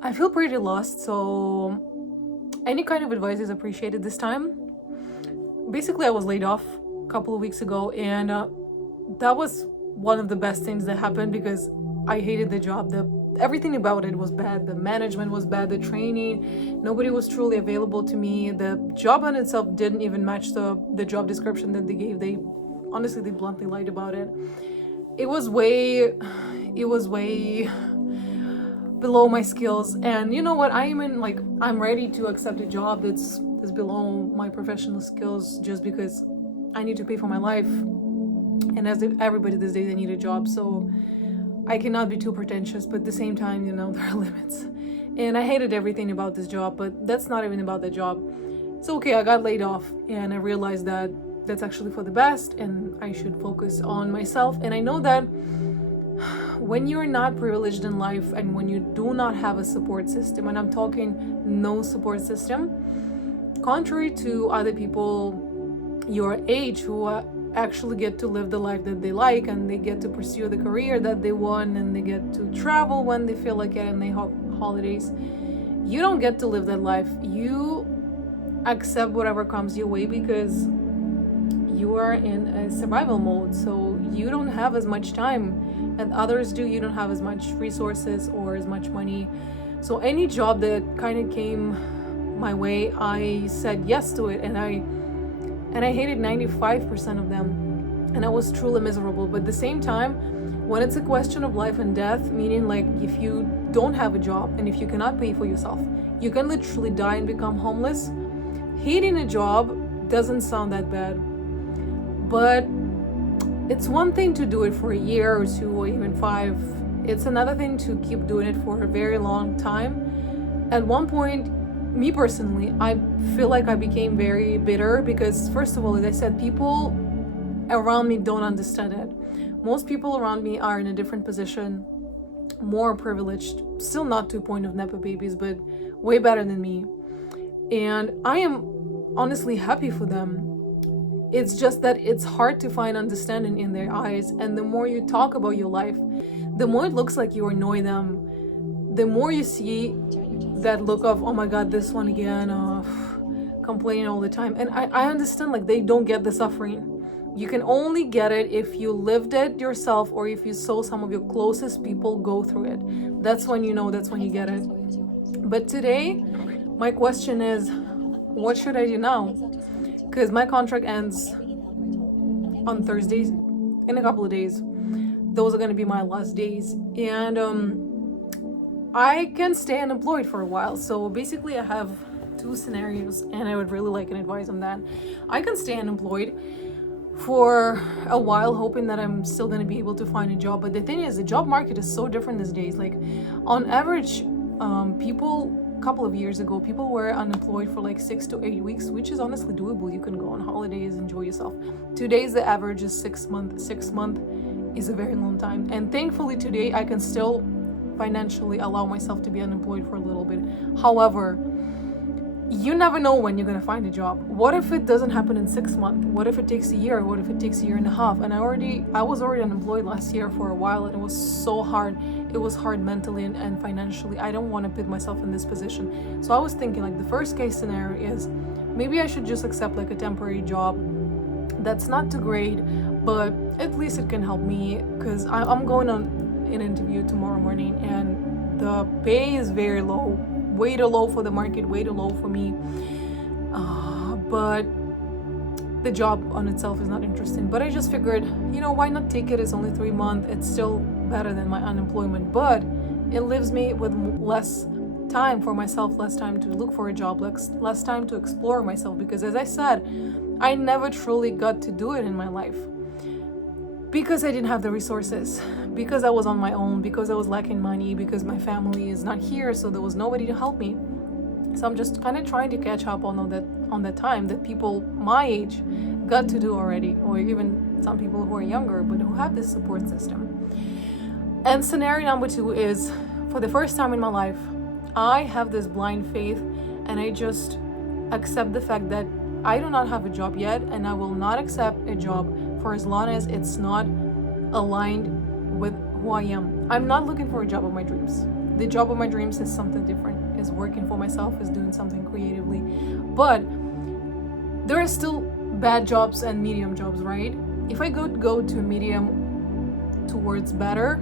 I feel pretty lost, so any kind of advice is appreciated this time. Basically, I was laid off a couple of weeks ago, and that was one of the best things that happened because I hated the job. The everything about it was bad. The management was bad. The training, nobody was truly available to me. The job on itself didn't even match the job description that they gave. They bluntly lied about it. It was way, it was way below my skills, and you know what, I'm ready to accept a job that's below my professional skills just because I need to pay for my life, and as everybody these days, I need a job, so I cannot be too pretentious, but at the same time, there are limits. And I hated everything about this job, but that's not even about the job. It's okay, I got laid off, and I realized that that's actually for the best, and I should focus on myself. And I know that when you're not privileged in life and when you do not have a support system, and I'm talking no support system, contrary to other people your age who actually get to live the life that they like, and they get to pursue the career that they want, and they get to travel when they feel like it, and they have holidays, you don't get to live that life. You accept whatever comes your way because you are in a survival mode, so you don't have as much time and others do. You don't have as much resources or as much money. So any job that kind of came my way, I said yes to it, and I hated 95% of them, and I was truly miserable. But at the same time, when it's a question of life and death, meaning like if you don't have a job and if you cannot pay for yourself, you can literally die and become homeless. Hating a job doesn't sound that bad, but it's one thing to do it for a year or two or even 5. It's another thing to keep doing it for a very long time. At one point, me personally, I feel like I became very bitter because, first of all, as I said, people around me don't understand it. Most people around me are in a different position, more privileged, still not to a point of Nepo babies, but way better than me. And I am honestly happy for them. It's just that it's hard to find understanding in their eyes, and the more you talk about your life, the more it looks like you annoy them. The more you see that look of, oh my god, this one again, complaining all the time. And I understand, like, they don't get the suffering. You can only get it if you lived it yourself, or if you saw some of your closest people go through it. That's when you know, that's when you get it. But today, my question is, what should I do now? Because my contract ends on Thursdays, in a couple of days. Those are going to be my last days, and I can stay unemployed for a while. So basically I have 2 scenarios, and I would really like an advice on that. I can stay unemployed for a while, hoping that I'm still going to be able to find a job. But the thing is, the job market is so different these days. Like, on average, people a couple of years ago, people were unemployed for like 6 to 8 weeks, which is honestly doable. You can go on holidays, enjoy yourself. Today's the average is 6 months. 6 months is a very long time, and thankfully today I can still financially allow myself to be unemployed for a little bit. However, you never know when you're going to find a job. What if it doesn't happen in 6 months? What if it takes a year? What if it takes a year and a half? And I was already unemployed last year for a while, and it was so hard. It was hard mentally and financially. I don't want to put myself in this position. So I was thinking, like, the first case scenario is maybe I should just accept like a temporary job that's not too great, but at least it can help me, because I'm going on an interview tomorrow morning, and the pay is very low, way too low for the market, way too low for me, but the job on itself is not interesting. But I just figured, why not take it? It's only 3 months. It's still better than my unemployment, but it leaves me with less time for myself, less time to look for a job, less time to explore myself, because as I said, I never truly got to do it in my life because I didn't have the resources, because I was on my own, because I was lacking money, because my family is not here, so there was nobody to help me. So I'm just kind of trying to catch up on that time that people my age got to do already, or even some people who are younger but who have this support system. And scenario number 2 is, for the first time in my life, I have this blind faith, and I just accept the fact that I do not have a job yet, and I will not accept a job for as long as it's not aligned with who I am. I'm not looking for a job of my dreams. The job of my dreams is something different, is working for myself, is doing something creatively. But there are still bad jobs and medium jobs, right? If I go to a medium towards better,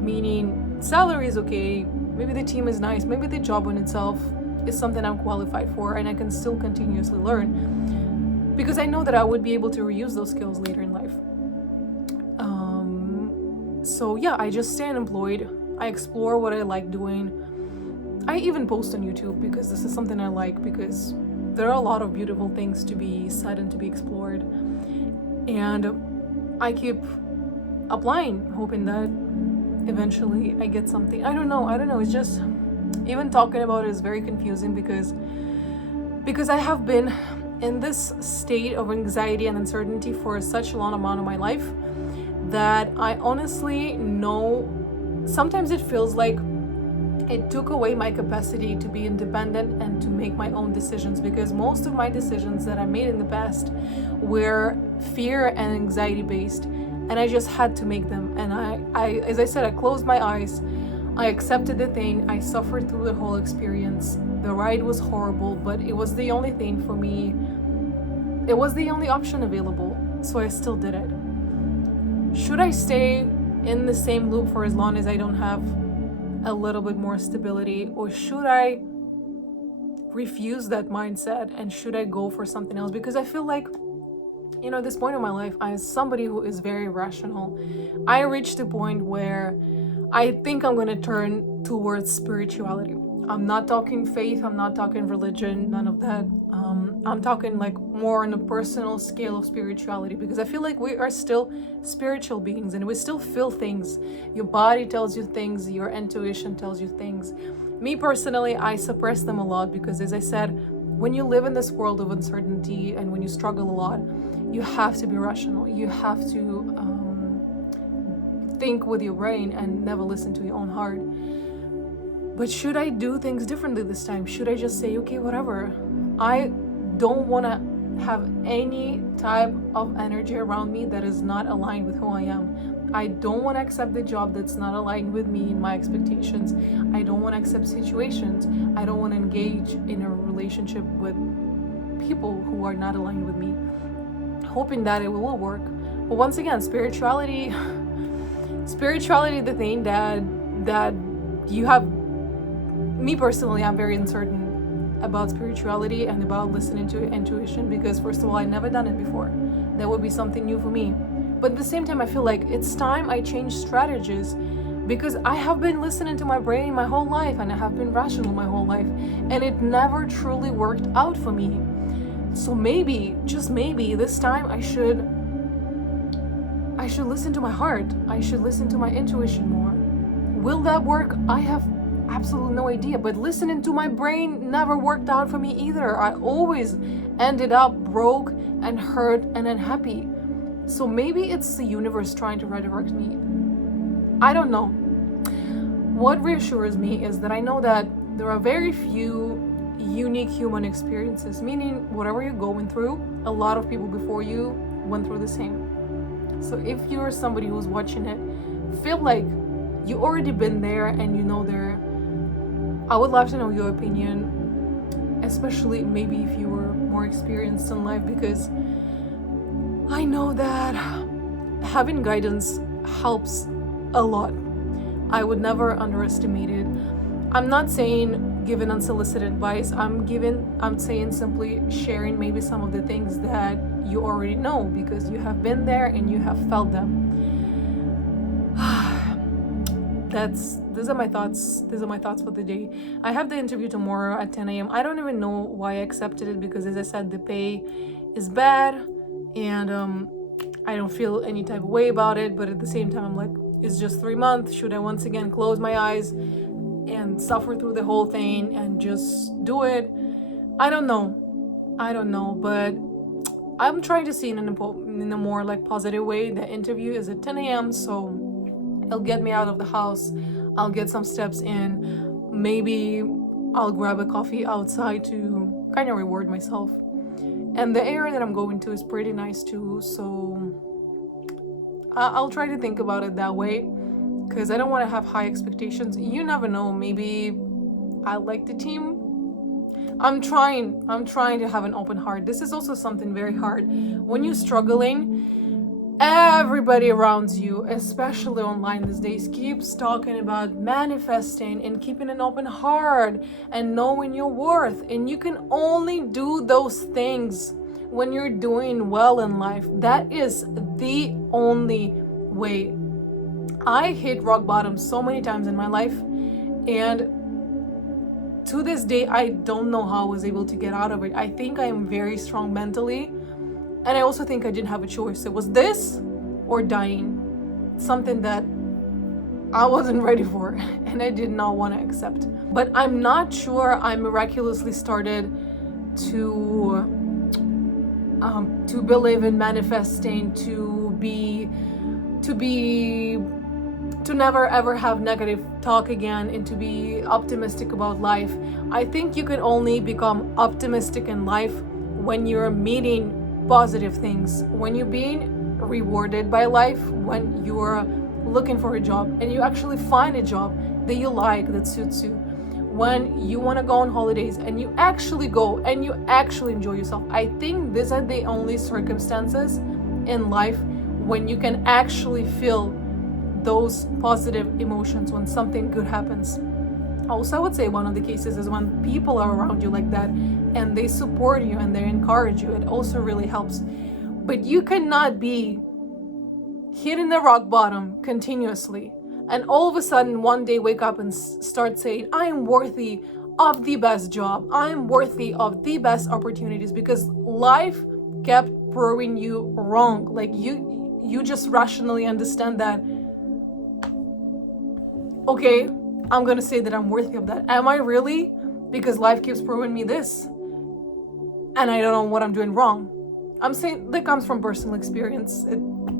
meaning salary is okay, maybe the team is nice, maybe the job in itself is something I'm qualified for, and I can still continuously learn, because I know that I would be able to reuse those skills later in life. So yeah, I just stay unemployed. I explore what I like doing. I even post on YouTube because this is something I like, because there are a lot of beautiful things to be said and to be explored. And I keep applying, hoping that eventually I get something. I don't know. It's just, even talking about it is very confusing, because I have been in this state of anxiety and uncertainty for such a long amount of my life that I honestly know sometimes it feels like it took away my capacity to be independent and to make my own decisions, because most of my decisions that I made in the past were fear and anxiety based, and I just had to make them. And I as I said, I closed my eyes, I accepted the thing, I suffered through the whole experience. The ride was horrible, but it was the only thing for me. It was the only option available, so I still did it. Should I stay in the same loop for as long as I don't have a little bit more stability, or should I refuse that mindset and should I go for something else? Because I feel like, at this point in my life, as somebody who is very rational, I reached a point where I think I'm going to turn towards spirituality. I'm not talking faith, I'm not talking religion, none of that. I'm talking like more on a personal scale of spirituality, because I feel like we are still spiritual beings and we still feel things. Your body tells you things, your intuition tells you things. Me personally, I suppress them a lot, because as I said, when you live in this world of uncertainty and when you struggle a lot, you have to be rational. You have to think with your brain and never listen to your own heart. But should I do things differently this time? Should I just say, okay, whatever? I don't want to have any type of energy around me that is not aligned with who I am. I don't want to accept the job that's not aligned with me and my expectations. I don't want to accept situations. I don't want to engage in a relationship with people who are not aligned with me, hoping that it will work. But once again, spirituality, the thing that you have. Me personally, I'm very uncertain about spirituality and about listening to intuition, because first of all, I've never done it before. That would be something new for me. But at the same time, I feel like it's time I change strategies, because I have been listening to my brain my whole life and I have been rational my whole life, and it never truly worked out for me. So maybe, just maybe, this time I should listen to my heart. I should listen to my intuition more. Will that work? I have absolutely no idea, but listening to my brain never worked out for me either. I always ended up broke and hurt and unhappy. So maybe it's the universe trying to redirect me. I don't know. What reassures me is that I know that there are very few unique human experiences, meaning whatever you're going through, a lot of people before you went through the same. So if you're somebody who's watching it, feel like you already been there and you know there. I would love to know your opinion, especially maybe if you were more experienced in life, because I know that having guidance helps a lot. I would never underestimate it. I'm not saying giving unsolicited advice. I'm saying simply sharing maybe some of the things that you already know, because you have been there and you have felt them. These are my thoughts for the day. I have the interview tomorrow at 10 a.m. I don't even know why I accepted it, because as I said, the pay is bad and I don't feel any type of way about it. But at the same time, I'm like, it's just 3 months. Should I once again close my eyes and suffer through the whole thing and just do it? I don't know, but I'm trying to see it in a more like positive way. The interview is at 10 a.m. so it'll get me out of the house. I'll get some steps in. Maybe I'll grab a coffee outside to kind of reward myself. And the area that I'm going to is pretty nice too, so I'll try to think about it that way. because I don't want to have high expectations. You never know, maybe I like the team. I'm trying to have an open heart. This is also something very hard. When you're struggling, everybody around you, especially online these days, keeps talking about manifesting and keeping an open heart and knowing your worth. And you can only do those things when you're doing well in life. That is the only way. I hit rock bottom so many times in my life, and to this day, I don't know how I was able to get out of it. I think I am very strong mentally, and I also think I didn't have a choice. It was this or dying, something that I wasn't ready for and I did not want to accept. But I'm not sure I miraculously started to believe in manifesting, to never ever have negative talk again, and to be optimistic about life. I think you can only become optimistic in life when you're meeting positive things, when you're being rewarded by life, when you're looking for a job and you actually find a job that you like, that suits you, when you want to go on holidays and you actually go and you actually enjoy yourself. I think these are the only circumstances in life when you can actually feel those positive emotions when something good happens. Also, I would say one of the cases is when people are around you like that and they support you and they encourage you. It also really helps. But you cannot be hitting the rock bottom continuously and all of a sudden one day wake up and start saying, I am worthy of the best job, I am worthy of the best opportunities, because life kept proving you wrong. Like you just rationally understand that, okay, I'm gonna say that I'm worthy of that. Am I really? Because life keeps proving me this and I don't know what I'm doing wrong. I'm saying that comes from personal experience.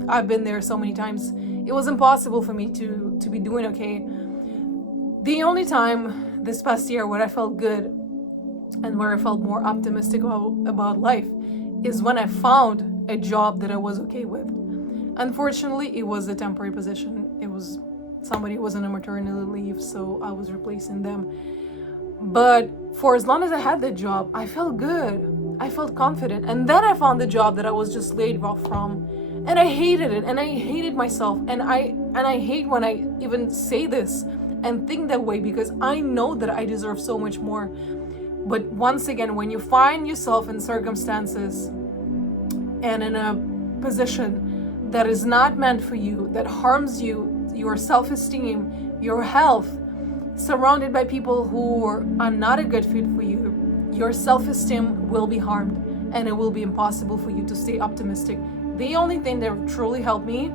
I've been there so many times. It was impossible for me to be doing okay. The only time this past year where I felt good and where I felt more optimistic about life is when I found a job that I was okay with. Unfortunately, it was a temporary position. It was somebody was on a maternity leave, so I was replacing them. But for as long as I had that job, I felt good. I felt confident. And then I found the job that I was just laid off from. And I hated it. And I hated myself. And I hate when I even say this and think that way, because I know that I deserve so much more. But once again, when you find yourself in circumstances and in a position that is not meant for you, that harms you, your self-esteem, your health, surrounded by people who are not a good fit for you, your self-esteem will be harmed and it will be impossible for you to stay optimistic. The only thing that truly helped me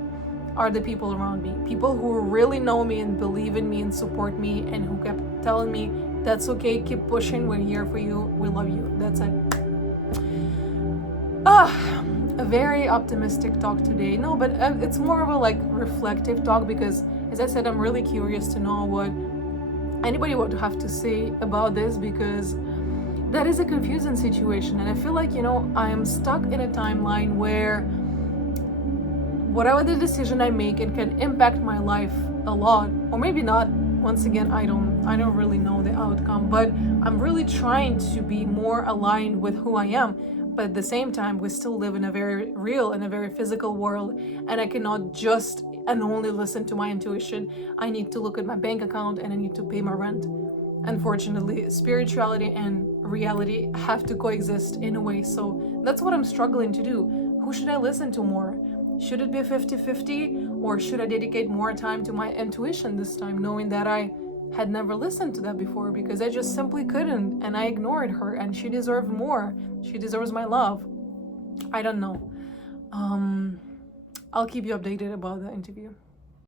are the people around me, people who really know me and believe in me and support me, and who kept telling me, that's okay, keep pushing, we're here for you, we love you. That's it. A very optimistic talk today. No, but it's more of a reflective talk, because as I said, I'm really curious to know what anybody would have to say about this, because that is a confusing situation. And I feel like, I am stuck in a timeline where whatever the decision I make, it can impact my life a lot, or maybe not. Once again, I don't really know the outcome, but I'm really trying to be more aligned with who I am. But at the same time, we still live in a very real and a very physical world, and I cannot just and only listen to my intuition. I need to look at my bank account and I need to pay my rent. Unfortunately, spirituality and reality have to coexist in a way. So that's what I'm struggling to do. Who should I listen to more? Should it be 50-50, or should I dedicate more time to my intuition this time, knowing that I had never listened to that before because I just simply couldn't, and I ignored her, and she deserved more. She deserves my love. I don't know. I'll keep you updated about the interview.